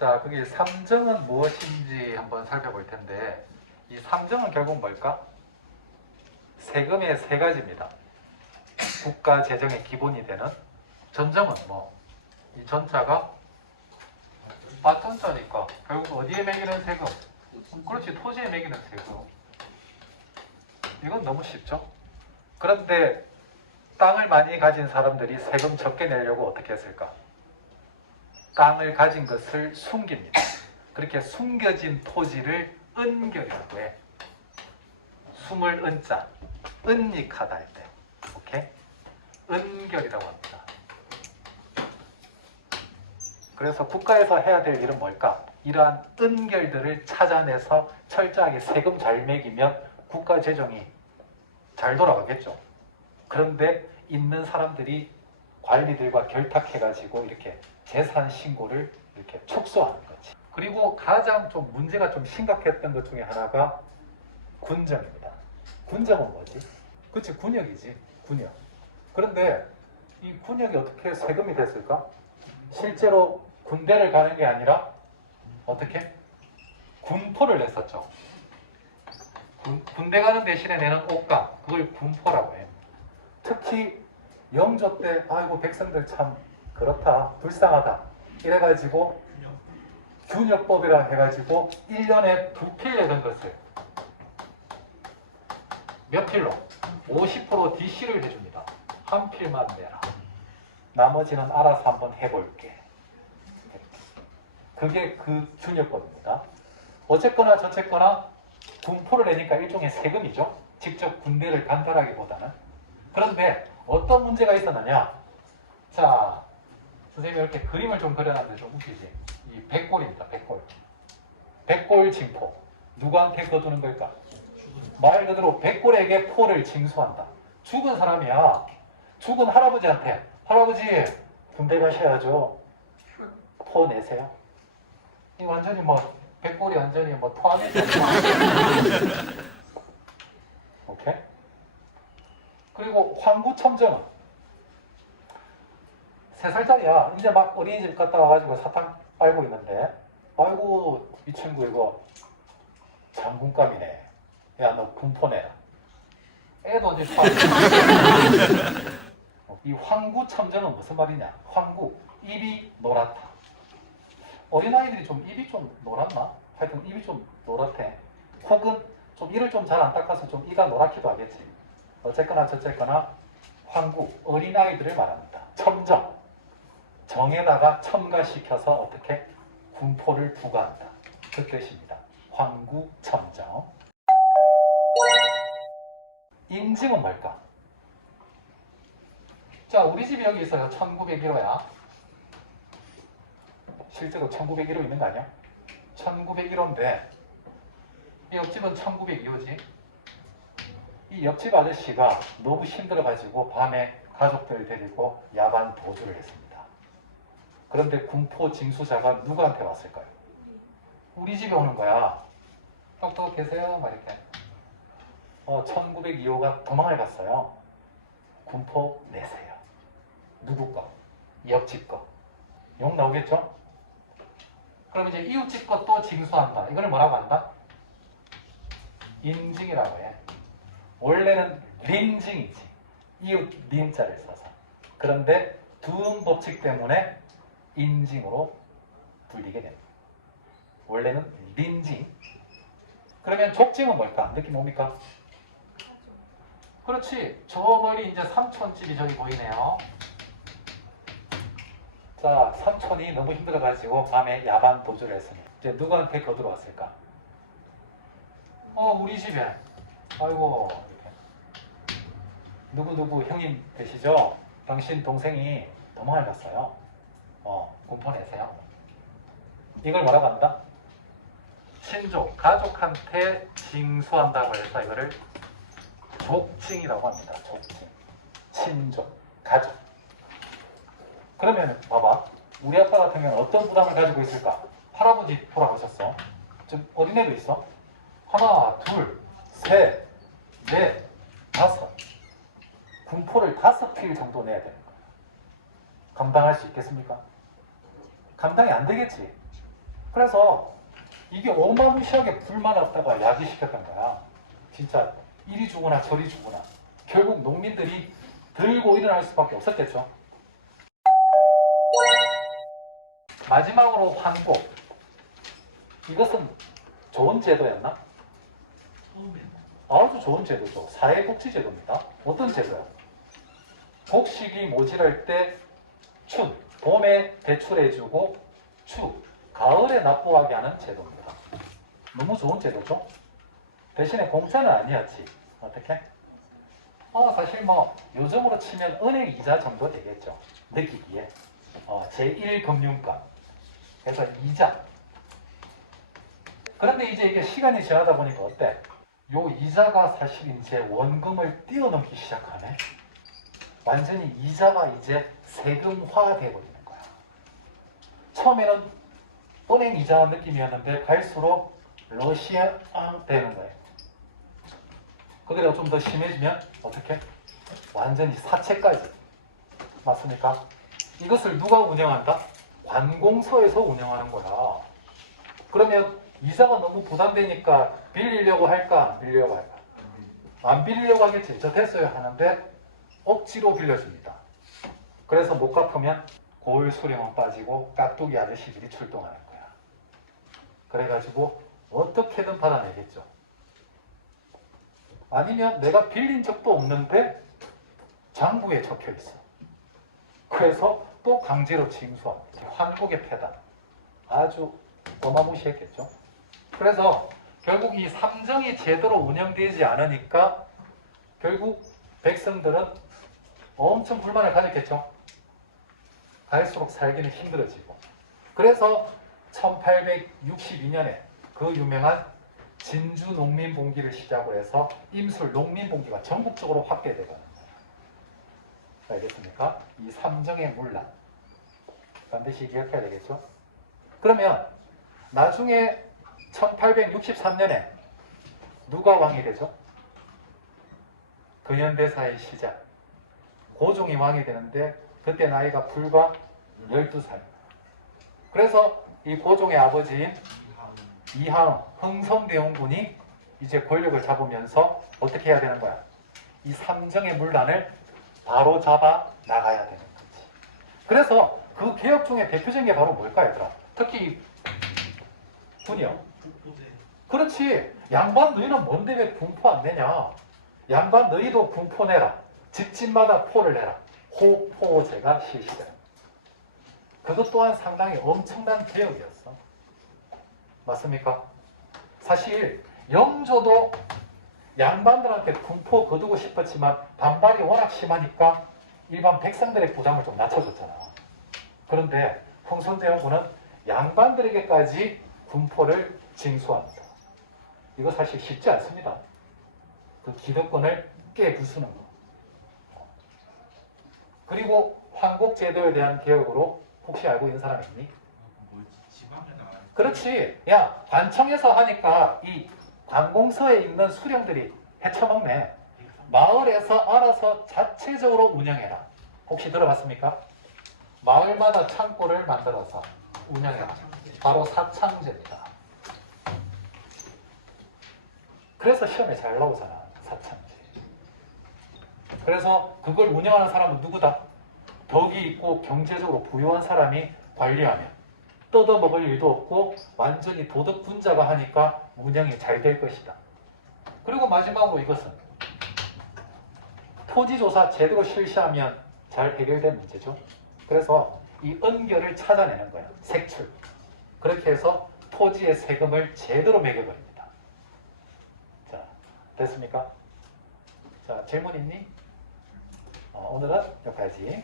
자, 거기 삼정은 무엇인지 한번 살펴볼 텐데, 이 삼정은 결국 뭘까? 세금의 세 가지입니다. 국가 재정의 기본이 되는 전정은 뭐, 이 전자가 빠전자니까 결국 어디에 매기는 세금? 그렇지, 토지에 매기는 세금. 이건 너무 쉽죠? 그런데 땅을 많이 가진 사람들이 세금 적게 내려고 어떻게 했을까? 땅을 가진 것을 숨깁니다. 그렇게 숨겨진 토지를 은결이라고 해. 숨을 은자, 은닉하다 할 때. 오케이? 은결이라고 합니다. 그래서 국가에서 해야 될 일은 뭘까? 이러한 은결들을 찾아내서 철저하게 세금 잘 매기면 국가 재정이 잘 돌아가겠죠. 그런데 있는 사람들이 관리들과 결탁해가지고 이렇게 재산 신고를 이렇게 축소하는 거지. 그리고 가장 좀 문제가 좀 심각했던 것 중에 하나가 군정입니다. 군정은 뭐지? 그치, 군역이지. 군역. 그런데 이 군역이 어떻게 세금이 됐을까? 실제로 군대를 가는 게 아니라 어떻게? 군포를 냈었죠. 군대 가는 대신에 내는 옷감, 그걸 군포라고 해. 특히 영조 때 아이고 백성들 참 그렇다, 불쌍하다 이래가지고 균역법이라 해가지고 1년에 2필 내던 것을 몇 필로? 50% DC를 해줍니다. 한 필만 내라. 나머지는 알아서 한번 해볼게. 그게 그 균역법입니다. 어쨌거나 저쨌거나 군포를 내니까 일종의 세금이죠. 직접 군대를 간다라기보다는. 그런데 어떤 문제가 있었느냐? 자, 선생님이 이렇게 그림을 좀 그려놨는데 좀 웃기지? 이 백골입니다. 백골. 백골 징포. 누구한테 거두는 걸까? 말 그대로 백골에게 포를 징수한다. 죽은 사람이야. 죽은 할아버지한테 할아버지 군대 가셔야죠. 포 내세요. 이 완전히 뭐 백골이 완전히 뭐 토하겠죠. 오케이? 그리고 황구첨정은 3살짜리야. 이제 막 어린이집 갔다 와가지고 사탕 빨고 있는데, 아이고 이 친구 이거 장군감이네. 야 너 군포 내라. 애도 이제 이 황구첨정은 무슨 말이냐? 황구, 입이 노랗다. 어린아이들이 좀 입이 좀 노랗나? 하여튼 입이 좀 노랗대. 혹은 좀 이를 좀 잘 안 닦아서 좀 이가 노랗기도 하겠지. 어쨌거나 저쨌거나 황구, 어린아이들을 말합니다. 첨정, 정에다가 첨가시켜서 어떻게? 군포를 부과한다. 그 뜻입니다. 황구첨정. 인증은 뭘까? 자, 우리 집이 여기 있어요. 1901호야. 실제로 1901호 있는 거 아니야? 1901호인데 이 옆집은 1902호지. 이 옆집 아저씨가 너무 힘들어가지고 밤에 가족들 데리고 야간 도주를 했습니다. 그런데 군포 징수자가 누구한테 왔을까요? 우리 집에 오는 거야. 똑똑 계세요? 막 이렇게. 1902호가 도망을 갔어요. 군포 내세요. 누구 거? 옆집 거. 욕 나오겠죠? 그럼 이제 이웃집 것도 징수한다. 이걸 뭐라고 한다? 인증이라고 해. 원래는 린증이지. 이웃 린자를 써서. 그런데 두음 법칙 때문에 인증으로 불리게 됩니다. 원래는 린증. 그러면 족증은 뭘까? 느낌 뭡니까? 그렇지. 저 멀리 이제 삼촌집이 저기 보이네요. 자, 삼촌이 너무 힘들어가지고 밤에 야반 도주를 했습니다. 이제 누구한테 거들어왔을까? 우리 집에. 아이고, 이렇게. 누구누구 형님 되시죠? 당신 동생이 도망을 갔어요. 군포 내세요. 이걸 뭐라고 한다? 친족, 가족한테 징수한다고 해서 이거를 족징이라고 합니다. 족징. 친족, 가족. 그러면 봐봐. 우리 아빠 같은 경우는 어떤 부담을 가지고 있을까? 할아버지 돌아가셨어. 좀 어린애도 있어. 하나, 둘, 셋, 넷, 다섯. 군포를 5필 정도 내야 되는 거야. 감당할 수 있겠습니까? 감당이 안 되겠지. 그래서 이게 어마무시하게 불만 왔다가 야기시켰던 거야. 진짜 이리 주거나 저리 주거나. 결국 농민들이 들고 일어날 수밖에 없었겠죠. 마지막으로 환곡. 이것은 좋은 제도였나? 아주 좋은 제도죠. 사회복지제도입니다. 어떤 제도야? 곡식이 모자랄 때 춘, 봄에 대출해주고 추, 가을에 납부하게 하는 제도입니다. 너무 좋은 제도죠? 대신에 공짜는 아니었지. 어떻게? 사실 뭐 요즘으로 치면 은행 이자 정도 되겠죠. 느끼기에. 제1금융권. 그래서 이자. 그런데 이제 이게 시간이 지나다 보니까 어때? 요 이자가 사실 이제 원금을 뛰어넘기 시작하네. 완전히 이자가 이제 세금화 돼버리는 거야. 처음에는 은행 이자 느낌이었는데 갈수록 러시아 되는 거예요. 거기다가 좀 더 심해지면 어떻게? 완전히 사채까지. 맞습니까? 이것을 누가 운영한다? 관공서에서 운영하는 거야. 그러면 이자가 너무 부담되니까 빌리려고 할까? 안 빌리려고 할까? 안 빌리려고 하겠지. 저 됐어요 하는데 억지로 빌려줍니다. 그래서 못 갚으면 고을 수령은 빠지고 깍두기 아저씨들이 출동하는 거야. 그래가지고 어떻게든 받아내겠죠. 아니면 내가 빌린 적도 없는데 장부에 적혀 있어. 그래서 또 강제로 징수합니다. 환국의 폐단. 아주 어마무시했겠죠. 그래서 결국 이 삼정이 제대로 운영되지 않으니까 결국 백성들은 엄청 불만을 가졌겠죠. 갈수록 살기는 힘들어지고. 그래서 1862년에 그 유명한 진주 농민봉기를 시작으로 해서 임술 농민봉기가 전국적으로 확대되고 있는 거예요. 알겠습니까? 이 삼정의 문란. 반드시 기억해야 되겠죠? 그러면 나중에 1863년에 누가 왕이 되죠? 근현대사의 시작. 고종이 왕이 되는데 그때 나이가 불과 12살. 그래서 이 고종의 아버지인 이항 흥선대원군이 이제 권력을 잡으면서 어떻게 해야 되는 거야? 이 삼정의 문란을 바로 잡아 나가야 되는 거지. 그래서 그 개혁 중에 대표적인 게 바로 뭘까, 얘들아? 특히 군이요. 그렇지. 양반 너희는 뭔데 왜 군포 안 내냐? 양반 너희도 군포 내라. 집집마다 포를 내라. 호포제가 실시다. 그것 또한 상당히 엄청난 개혁이었어. 맞습니까? 사실 영조도 양반들한테 군포 거두고 싶었지만 반발이 워낙 심하니까 일반 백성들의 부담을 좀 낮춰줬잖아. 그런데 흥선대원군은 양반들에게까지 군포를 징수합니다. 이거 사실 쉽지 않습니다. 그 기득권을 깨부수는 거. 그리고 황곡제도에 대한 개혁으로 혹시 알고 있는 사람 있니? 그렇지. 야, 관청에서 하니까 이 관공서에 있는 수령들이 헤쳐먹네. 마을에서 알아서 자체적으로 운영해라. 혹시 들어봤습니까? 마을마다 창고를 만들어서 운영해라. 바로 사창제입니다. 그래서 시험에 잘 나오잖아. 사창제. 그래서 그걸 운영하는 사람은 누구다? 덕이 있고 경제적으로 부유한 사람이 관리하면 뜯어먹을 일도 없고 완전히 도덕 분자가 하니까 운영이 잘 될 것이다. 그리고 마지막으로 이것은 토지조사 제대로 실시하면 잘 해결된 문제죠. 그래서 이 은결을 찾아내는 거야. 색출. 그렇게 해서 토지의 세금을 제대로 매겨버립니다. 자, 됐습니까? 자, 질문 있니? 오늘은 여기까지.